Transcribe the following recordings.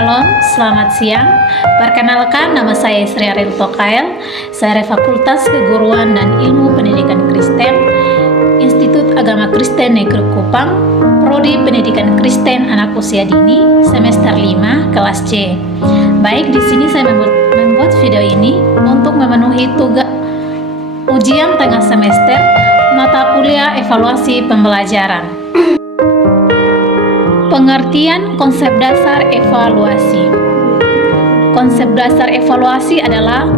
Shalom, selamat siang. Perkenalkan, nama saya Sri Ariel Tokael. Saya dari Fakultas Keguruan dan Ilmu Pendidikan Kristen, Institut Agama Kristen Negeri Kupang, Prodi Pendidikan Kristen Anak Usia Dini, semester 5, kelas C. Baik, di sini saya membuat video ini untuk memenuhi tugas ujian tengah semester mata kuliah evaluasi pembelajaran. Pengertian konsep dasar evaluasi. Konsep dasar evaluasi adalah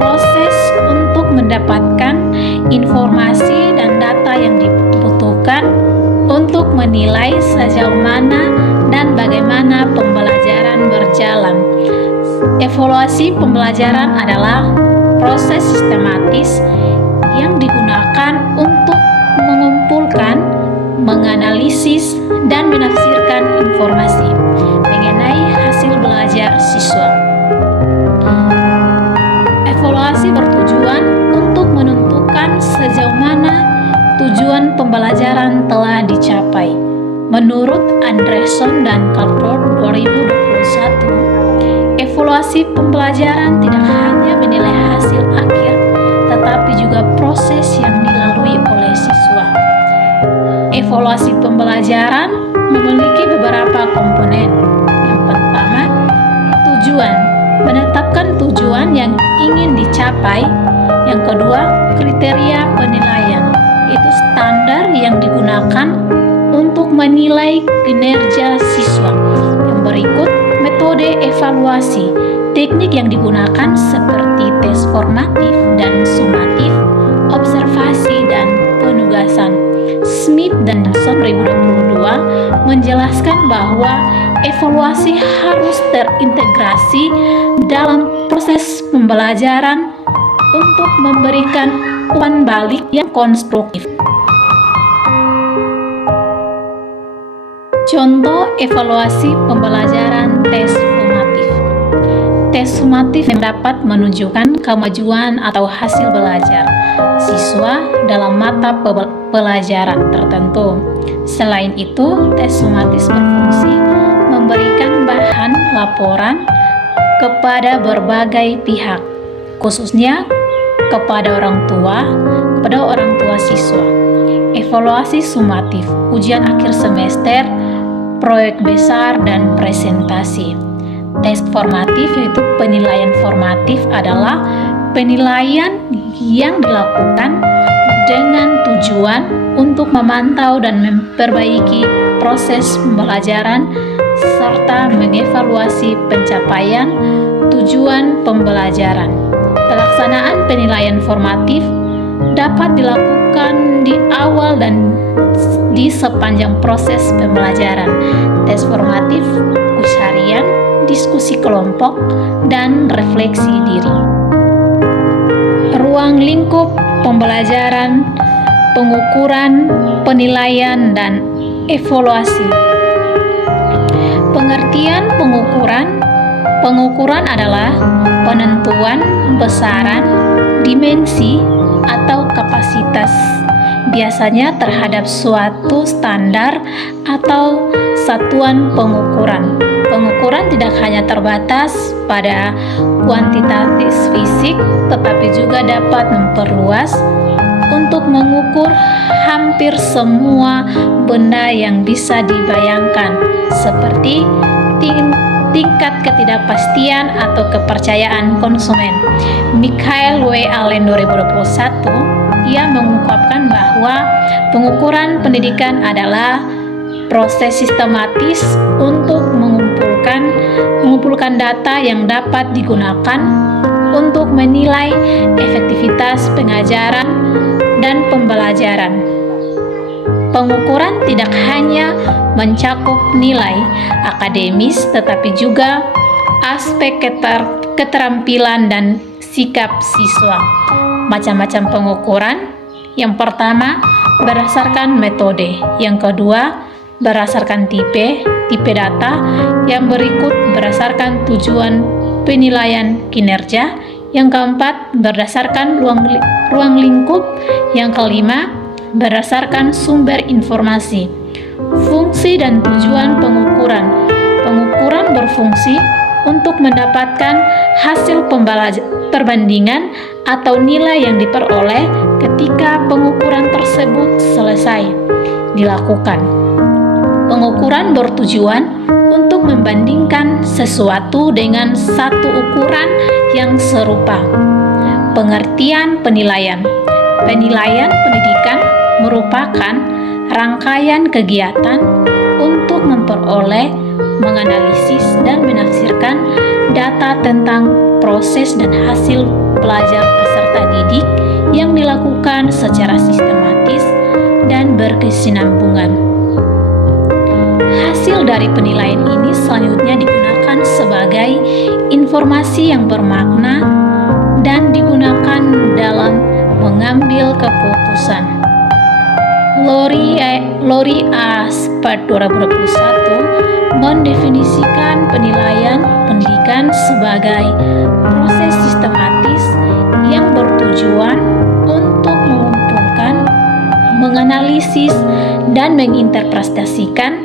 proses untuk mendapatkan informasi dan data yang dibutuhkan untuk menilai sejauh mana dan bagaimana pembelajaran berjalan. Evaluasi pembelajaran adalah proses sistematis yang digunakan untuk mengumpulkan, menganalisis, dan menafsirkan informasi mengenai hasil belajar siswa. Evaluasi bertujuan untuk menentukan sejauh mana tujuan pembelajaran telah dicapai. Menurut Andreson dan Carpenter 2021, evaluasi pembelajaran tidak hanya menilai hasil akhir, tetapi juga proses yang dilalui oleh siswa. Evaluasi pembelajaran memiliki beberapa komponen. Yang pertama, tujuan. Menetapkan tujuan yang ingin dicapai. Yang kedua, kriteria penilaian. Itu standar yang digunakan untuk menilai kinerja siswa. Yang berikut, metode evaluasi. Teknik yang digunakan seperti tes formatif dan sumatif, observasi dan penugasan. Smith dan Johnson 2022 menjelaskan bahwa evaluasi harus terintegrasi dalam proses pembelajaran untuk memberikan umpan balik yang konstruktif. Contoh evaluasi pembelajaran tes sumatif. Tes sumatif dapat menunjukkan kemajuan atau hasil belajar siswa dalam mata pelajaran tertentu. Selain itu, tes sumatif berfungsi memberikan bahan laporan kepada berbagai pihak, khususnya kepada orang tua siswa. Evaluasi sumatif, ujian akhir semester, proyek besar, dan presentasi. Tes formatif, yaitu penilaian formatif, adalah penilaian yang dilakukan dengan tujuan untuk memantau dan memperbaiki proses pembelajaran serta mengevaluasi pencapaian tujuan pembelajaran. Pelaksanaan penilaian formatif dapat dilakukan di awal dan di sepanjang proses pembelajaran. Tes formatif, kuis harian, diskusi kelompok, dan refleksi diri. Ruang lingkup pembelajaran, pengukuran, penilaian, dan evaluasi. Pengertian pengukuran. Pengukuran adalah penentuan besaran, dimensi, atau kapasitas, biasanya terhadap suatu standar atau satuan pengukuran. Pengukuran tidak hanya terbatas pada kuantitatif fisik, tetapi juga dapat memperluas untuk mengukur hampir semua benda yang bisa dibayangkan, seperti tingkat ketidakpastian atau kepercayaan konsumen. Michael W. Allen 2021, ia mengungkapkan bahwa pengukuran pendidikan adalah proses sistematis untuk mengumpulkan data yang dapat digunakan untuk menilai efektivitas pengajaran dan pembelajaran. Pengukuran tidak hanya mencakup nilai akademis, tetapi juga aspek keterampilan dan sikap siswa. Macam-macam pengukuran. Yang pertama, berdasarkan metode. Yang kedua, berdasarkan tipe data. Yang berikut berdasarkan tujuan penilaian kinerja. Yang keempat, berdasarkan ruang lingkup. Yang kelima, berdasarkan sumber informasi. Fungsi dan tujuan pengukuran. Pengukuran berfungsi untuk mendapatkan hasil perbandingan atau nilai yang diperoleh ketika pengukuran tersebut selesai dilakukan. Pengukuran bertujuan untuk membandingkan sesuatu dengan satu ukuran yang serupa. Pengertian penilaian. Penilaian pendidikan merupakan rangkaian kegiatan untuk memperoleh, menganalisis, dan menafsirkan data tentang proses dan hasil belajar peserta didik yang dilakukan secara sistematis dan berkesinambungan. Hasil dari penilaian ini selanjutnya digunakan sebagai informasi yang bermakna dan digunakan dalam mengambil keputusan. Lori Aspart 2021 mendefinisikan penilaian pendidikan sebagai proses sistematis yang bertujuan untuk mengumpulkan, menganalisis, dan menginterpretasikan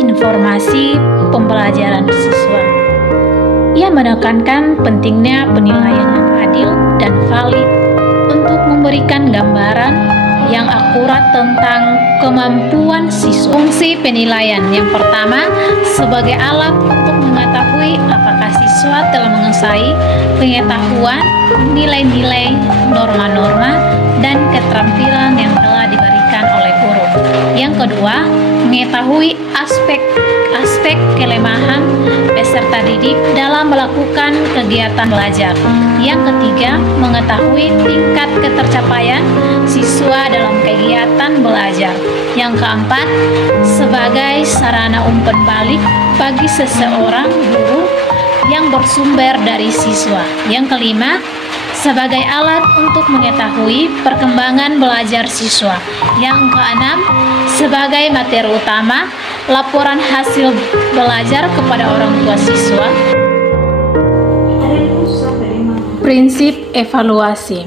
informasi pembelajaran siswa. Ia menekankan pentingnya penilaian yang adil dan valid untuk memberikan gambaran yang akurat tentang kemampuan siswa. Fungsi penilaian yang pertama, sebagai alat untuk mengetahui apakah siswa telah menguasai pengetahuan, nilai-nilai, norma-norma, dan keterampilan yang telah diberikan oleh guru. Yang kedua, mengetahui aspek kelemahan peserta didik dalam melakukan kegiatan belajar. Yang ketiga, mengetahui tingkat ketercapaian siswa dalam kegiatan belajar. Yang keempat, sebagai sarana umpan balik bagi seseorang guru yang bersumber dari siswa. Yang kelima, sebagai alat untuk mengetahui perkembangan belajar siswa. Yang keenam, sebagai materi utama laporan hasil belajar kepada orang tua siswa. Prinsip evaluasi.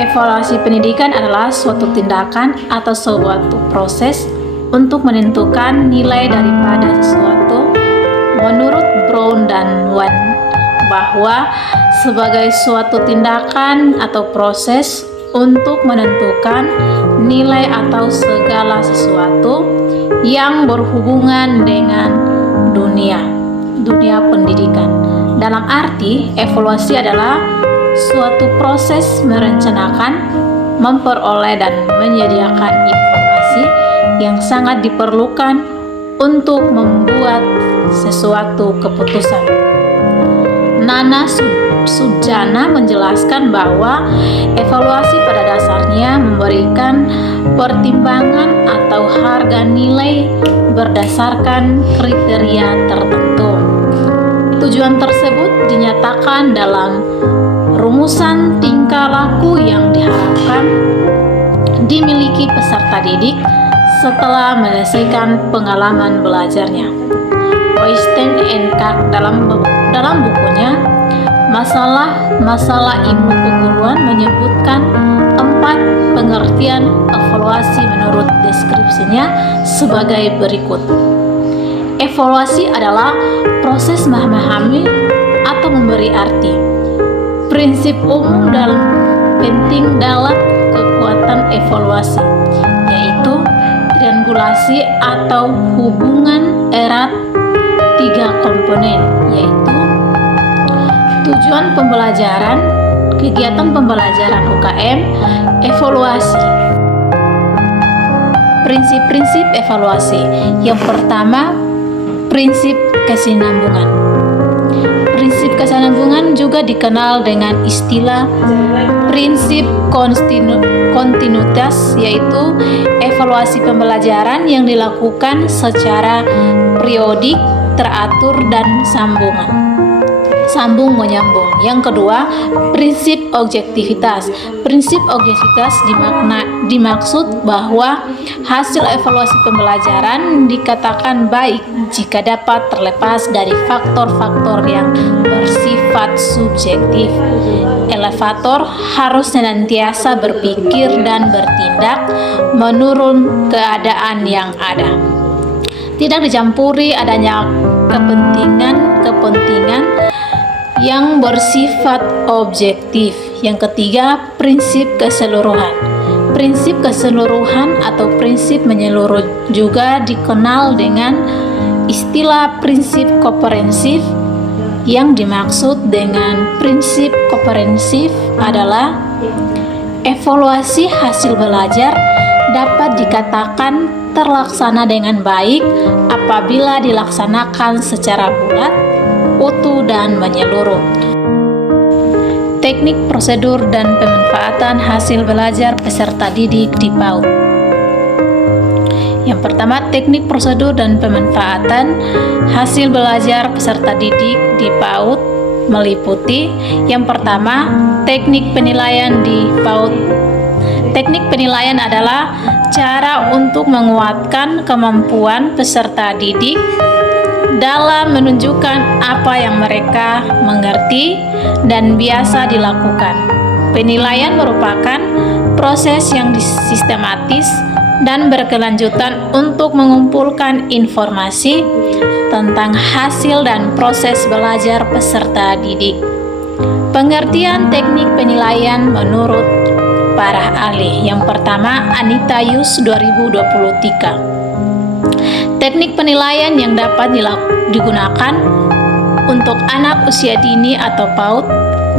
Evaluasi pendidikan adalah suatu tindakan atau suatu proses untuk menentukan nilai daripada sesuatu. Menurut Brown dan Wan, bahwa sebagai suatu tindakan atau proses untuk menentukan nilai atau segala sesuatu yang berhubungan dengan dunia pendidikan. Dalam arti, evaluasi adalah suatu proses merencanakan, memperoleh, dan menyediakan informasi yang sangat diperlukan untuk membuat sesuatu keputusan. Nana Sujana menjelaskan bahwa evaluasi pada dasarnya memberikan pertimbangan atau harga nilai berdasarkan kriteria tertentu. Tujuan tersebut dinyatakan dalam rumusan tingkah laku yang diharapkan dimiliki peserta didik setelah menyelesaikan pengalaman belajarnya. Weinstein and Clark dalam bukunya Masalah Ilmu Keguruan menyebutkan 4 pengertian evaluasi menurut deskripsinya sebagai berikut. Evaluasi adalah proses memahami atau memberi arti. Prinsip umum dan penting dalam kekuatan evaluasi, yaitu triangulasi atau hubungan erat 3 komponen, yaitu tujuan pembelajaran, kegiatan pembelajaran UKM, evaluasi. Prinsip-prinsip evaluasi. Yang pertama, prinsip kesinambungan. Prinsip kesinambungan juga dikenal dengan istilah prinsip kontinuitas, yaitu evaluasi pembelajaran yang dilakukan secara periodik, teratur, dan sambung menyambung. Yang kedua, prinsip objektivitas. Prinsip objektivitas dimaksud bahwa hasil evaluasi pembelajaran dikatakan baik jika dapat terlepas dari faktor-faktor yang bersifat subjektif. Evaluator harus senantiasa berpikir dan bertindak menurut keadaan yang ada. Tidak dicampuri adanya kepentingan yang bersifat objektif. Yang ketiga, prinsip keseluruhan. Prinsip keseluruhan atau prinsip menyeluruh juga dikenal dengan istilah prinsip komprehensif. Yang dimaksud dengan prinsip komprehensif adalah evaluasi hasil belajar dapat dikatakan terlaksana dengan baik apabila dilaksanakan secara bulat, utuh, dan menyeluruh. Teknik, prosedur, dan pemanfaatan hasil belajar peserta didik di PAUD. Yang pertama, teknik, prosedur, dan pemanfaatan hasil belajar peserta didik di PAUD meliputi yang pertama, teknik penilaian di PAUD. Teknik penilaian adalah cara untuk menguatkan kemampuan peserta didik dalam menunjukkan apa yang mereka mengerti dan biasa dilakukan. Penilaian merupakan proses yang sistematis dan berkelanjutan untuk mengumpulkan informasi tentang hasil dan proses belajar peserta didik. Pengertian teknik penilaian menurut para ahli. Yang pertama, Anita Yus 2023. Teknik penilaian yang dapat digunakan untuk anak usia dini atau PAUD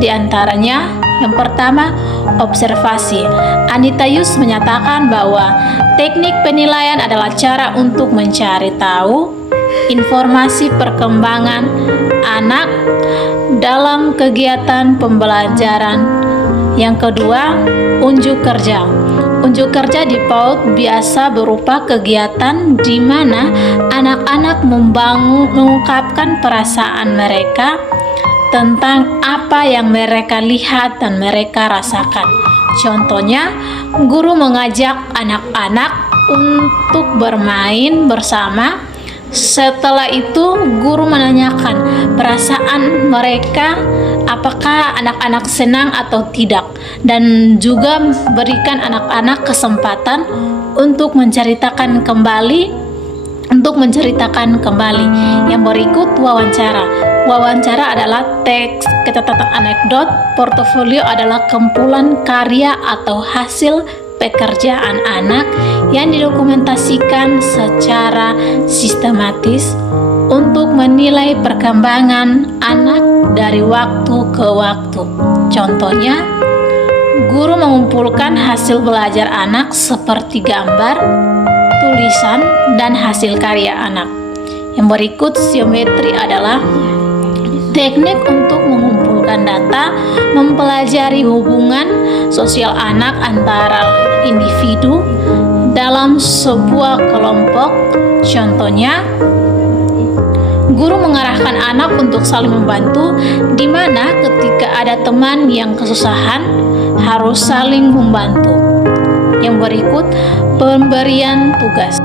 diantaranya yang pertama, observasi. Anita Yus menyatakan bahwa teknik penilaian adalah cara untuk mencari tahu informasi perkembangan anak dalam kegiatan pembelajaran. Yang kedua, unjuk kerja. Unjuk kerja di PAUD biasa berupa kegiatan di mana anak-anak mengungkapkan perasaan mereka tentang apa yang mereka lihat dan mereka rasakan. Contohnya, guru mengajak anak-anak untuk bermain bersama. Setelah itu, guru menanyakan perasaan mereka, apakah anak-anak senang atau tidak, dan juga berikan anak-anak kesempatan untuk menceritakan kembali. Yang berikut, wawancara. Wawancara adalah teks, catatan anekdot. Portofolio adalah kumpulan karya atau hasil pekerjaan anak yang didokumentasikan secara sistematis untuk menilai perkembangan anak dari waktu ke waktu. Contohnya, guru mengumpulkan hasil belajar anak seperti gambar, tulisan, dan hasil karya anak. Yang berikut, siometri adalah teknik untuk mengumpulkan data, mempelajari hubungan sosial anak antara individu dalam sebuah kelompok. Contohnya, guru mengarahkan anak untuk saling membantu, di mana ketika ada teman yang kesusahan harus saling membantu. Yang berikut, pemberian tugas.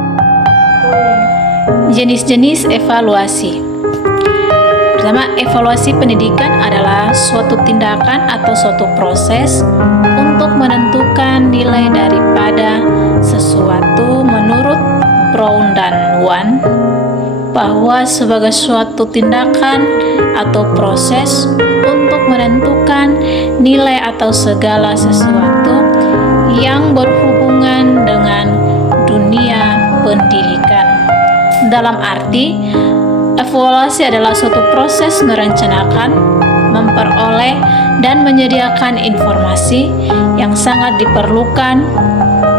Jenis-jenis evaluasi. Pertama, evaluasi pendidikan adalah suatu tindakan atau suatu proses untuk menentukan nilai daripada sesuatu. Menurut Brown dan Wan, bahwa sebagai suatu tindakan atau proses untuk menentukan nilai atau segala sesuatu yang berhubungan dengan dunia pendidikan. Dalam arti, evaluasi adalah suatu proses merencanakan, memperoleh, dan menyediakan informasi yang sangat diperlukan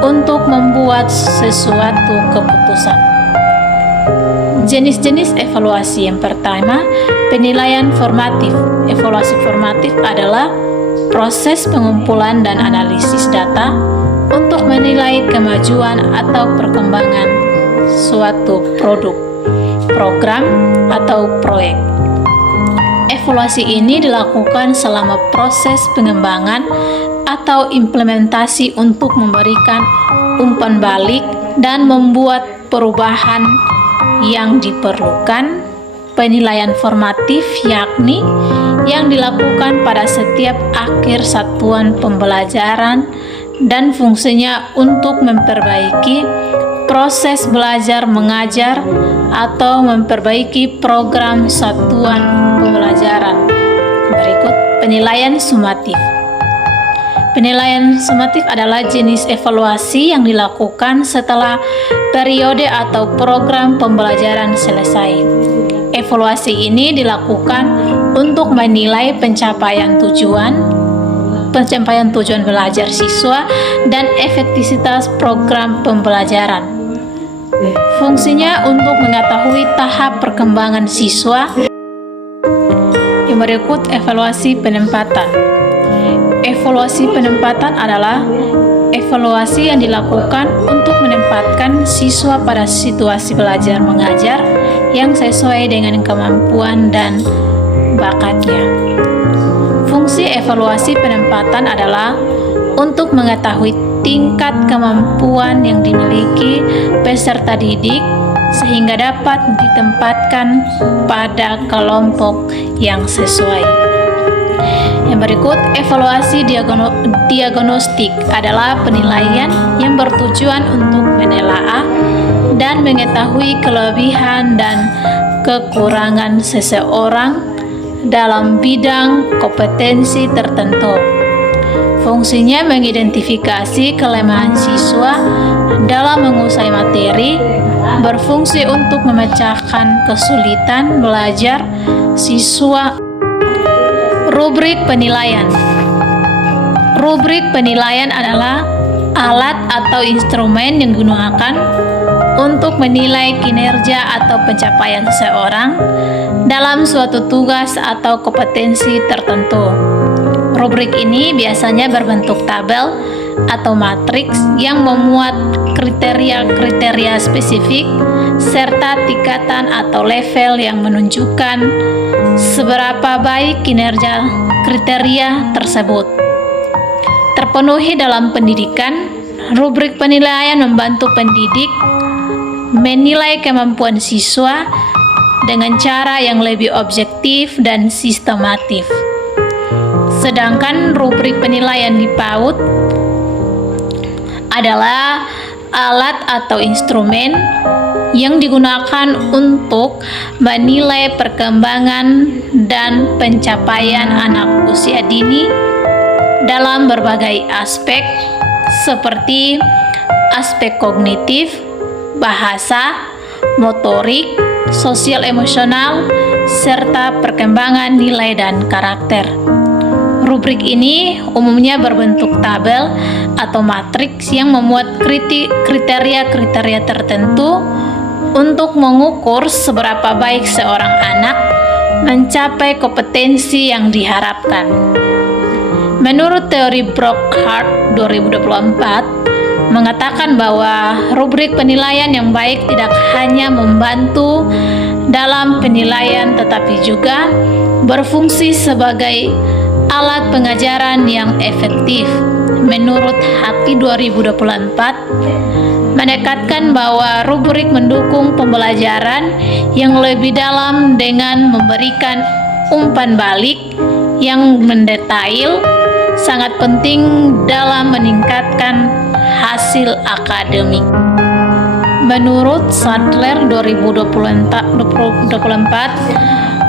untuk membuat sesuatu keputusan. Jenis-jenis evaluasi. Yang pertama, penilaian formatif. Evaluasi formatif adalah proses pengumpulan dan analisis data untuk menilai kemajuan atau perkembangan suatu produk, program, atau proyek. Evaluasi ini dilakukan selama proses pengembangan atau implementasi untuk memberikan umpan balik dan membuat perubahan yang diperlukan. Penilaian formatif yakni yang dilakukan pada setiap akhir satuan pembelajaran dan fungsinya untuk memperbaiki proses belajar mengajar atau memperbaiki program satuan pembelajaran. Berikut penilaian sumatif. Penilaian sumatif adalah jenis evaluasi yang dilakukan setelah periode atau program pembelajaran selesai. Evaluasi ini dilakukan untuk menilai pencapaian tujuan belajar siswa dan efektivitas program pembelajaran. Fungsinya untuk mengetahui tahap perkembangan siswa. Yang berikut evaluasi penempatan. Evaluasi penempatan adalah evaluasi yang dilakukan untuk menempatkan siswa pada situasi belajar mengajar yang sesuai dengan kemampuan dan bakatnya. Fungsi evaluasi penempatan adalah untuk mengetahui tingkat kemampuan yang dimiliki peserta didik sehingga dapat ditempatkan pada kelompok yang sesuai. Yang berikut, evaluasi diagnostik adalah penilaian yang bertujuan untuk menelaah dan mengetahui kelebihan dan kekurangan seseorang dalam bidang kompetensi tertentu. Fungsinya mengidentifikasi kelemahan siswa dalam menguasai materi, berfungsi untuk memecahkan kesulitan belajar siswa. Rubrik penilaian. Rubrik penilaian adalah alat atau instrumen yang digunakan untuk menilai kinerja atau pencapaian seseorang dalam suatu tugas atau kompetensi tertentu. Rubrik ini biasanya berbentuk tabel atau matriks yang memuat kriteria-kriteria spesifik serta tingkatan atau level yang menunjukkan seberapa baik kinerja kriteria tersebut terpenuhi dalam pendidikan. Rubrik penilaian membantu pendidik menilai kemampuan siswa dengan cara yang lebih objektif dan sistematif. Sedangkan rubrik penilaian di PAUD adalah alat atau instrumen yang digunakan untuk menilai perkembangan dan pencapaian anak usia dini dalam berbagai aspek seperti aspek kognitif, bahasa, motorik, sosial emosional, serta perkembangan nilai dan karakter. Rubrik ini umumnya berbentuk tabel atau matriks yang memuat kriteria-kriteria tertentu untuk mengukur seberapa baik seorang anak mencapai kompetensi yang diharapkan. Menurut teori Brockhart 2024 mengatakan bahwa rubrik penilaian yang baik tidak hanya membantu dalam penilaian tetapi juga berfungsi sebagai alat pengajaran yang efektif. Menurut HAKI 2024 menekankan bahwa rubrik mendukung pembelajaran yang lebih dalam dengan memberikan umpan balik yang mendetail, sangat penting dalam meningkatkan hasil akademik. Menurut Sadler 2024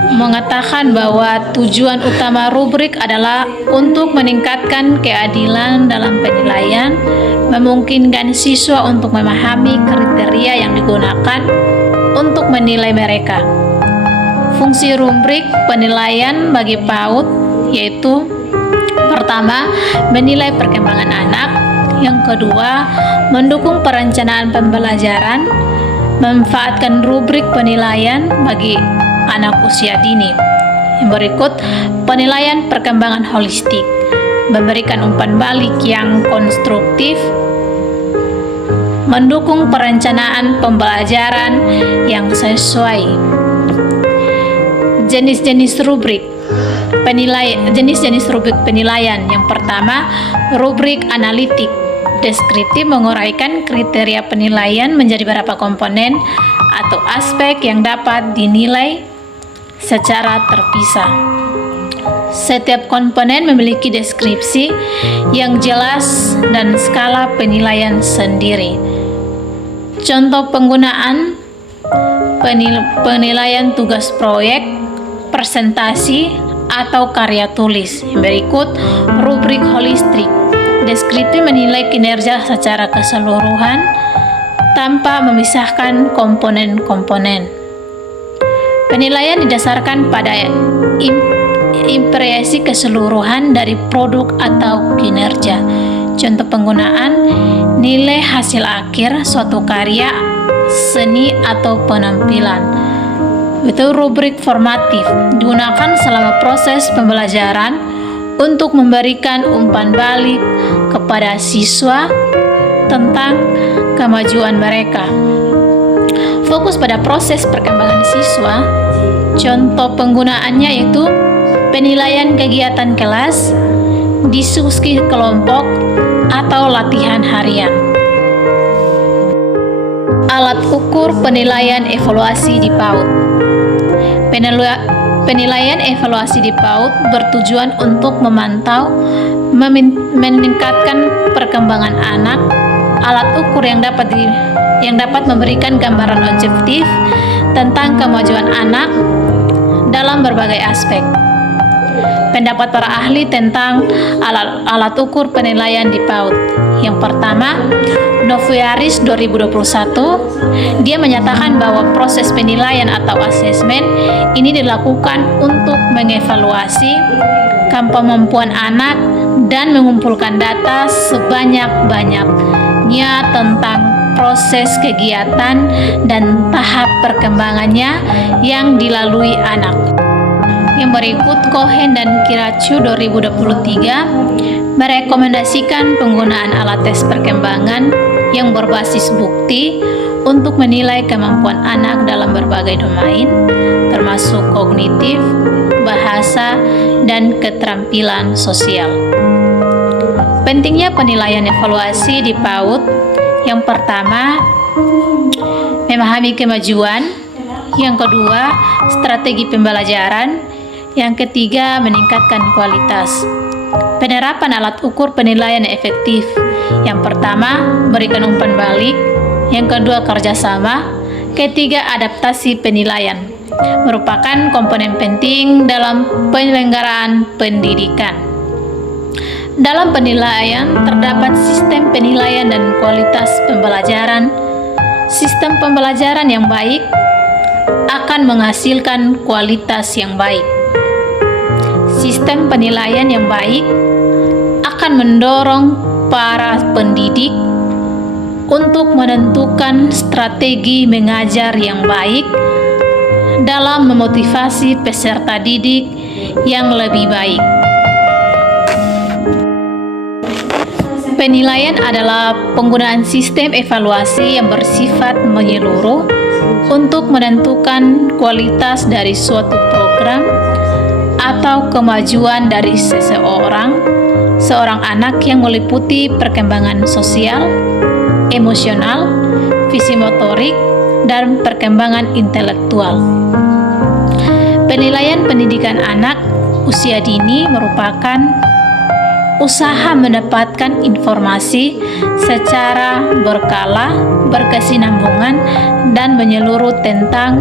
mengatakan bahwa tujuan utama rubrik adalah untuk meningkatkan keadilan dalam penilaian, memungkinkan siswa untuk memahami kriteria yang digunakan untuk menilai mereka. Fungsi rubrik penilaian bagi PAUD yaitu pertama, menilai perkembangan anak, yang kedua, mendukung perencanaan pembelajaran, memanfaatkan rubrik penilaian bagi anak usia dini. Yang berikut, penilaian perkembangan holistik, memberikan umpan balik yang konstruktif, mendukung perencanaan pembelajaran yang sesuai. Jenis-jenis rubrik penilaian. Jenis-jenis rubrik penilaian. Yang pertama, rubrik analitik. Deskriptif menguraikan kriteria penilaian menjadi beberapa komponen atau aspek yang dapat dinilai secara terpisah. Setiap komponen memiliki deskripsi yang jelas dan skala penilaian sendiri. Contoh penggunaan penilaian tugas proyek, presentasi, atau karya tulis. Berikut rubrik holistik. Deskriptif menilai kinerja secara keseluruhan tanpa memisahkan komponen-komponen. Penilaian didasarkan pada impresi keseluruhan dari produk atau kinerja. Contoh penggunaan nilai hasil akhir suatu karya seni atau penampilan. Itu rubrik formatif, digunakan selama proses pembelajaran untuk memberikan umpan balik kepada siswa tentang kemajuan mereka. Fokus pada proses perkembangan siswa. Contoh penggunaannya yaitu penilaian kegiatan kelas, diskusi kelompok, atau latihan harian. Alat ukur penilaian evaluasi di PAUD. Penilaian evaluasi di PAUD bertujuan untuk memantau, meningkatkan perkembangan anak. Alat ukur yang dapat memberikan gambaran objektif tentang kemajuan anak dalam berbagai aspek. Pendapat para ahli tentang alat ukur penilaian di PAUD. Yang pertama, Noviaris 2021, dia menyatakan bahwa proses penilaian atau asesmen ini dilakukan untuk mengevaluasi kemampuan anak dan mengumpulkan data sebanyak-banyaknya tentang proses kegiatan dan tahap perkembangannya yang dilalui anak. Yang berikut, Cohen dan Kiracu 2023 merekomendasikan penggunaan alat tes perkembangan yang berbasis bukti untuk menilai kemampuan anak dalam berbagai domain, termasuk kognitif, bahasa, dan keterampilan sosial. Pentingnya penilaian evaluasi di PAUD. Yang pertama, memahami kemajuan. Yang kedua, strategi pembelajaran. Yang ketiga, meningkatkan kualitas. Penerapan alat ukur penilaian efektif. Yang pertama, berikan umpan balik. Yang kedua, kerjasama. Ketiga, adaptasi penilaian. Merupakan komponen penting dalam penyelenggaraan pendidikan. Dalam penilaian, terdapat sistem penilaian dan kualitas pembelajaran. Sistem pembelajaran yang baik akan menghasilkan kualitas yang baik. Sistem penilaian yang baik akan mendorong para pendidik untuk menentukan strategi mengajar yang baik dalam memotivasi peserta didik yang lebih baik. Penilaian adalah penggunaan sistem evaluasi yang bersifat menyeluruh untuk menentukan kualitas dari suatu program atau kemajuan dari seorang anak yang meliputi perkembangan sosial, emosional, fisimotorik, dan perkembangan intelektual. Penilaian pendidikan anak usia dini merupakan usaha mendapatkan informasi secara berkala, berkesinambungan, dan menyeluruh tentang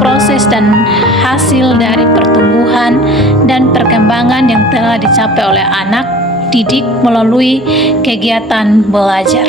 proses dan hasil dari pertumbuhan dan perkembangan yang telah dicapai oleh anak didik melalui kegiatan belajar.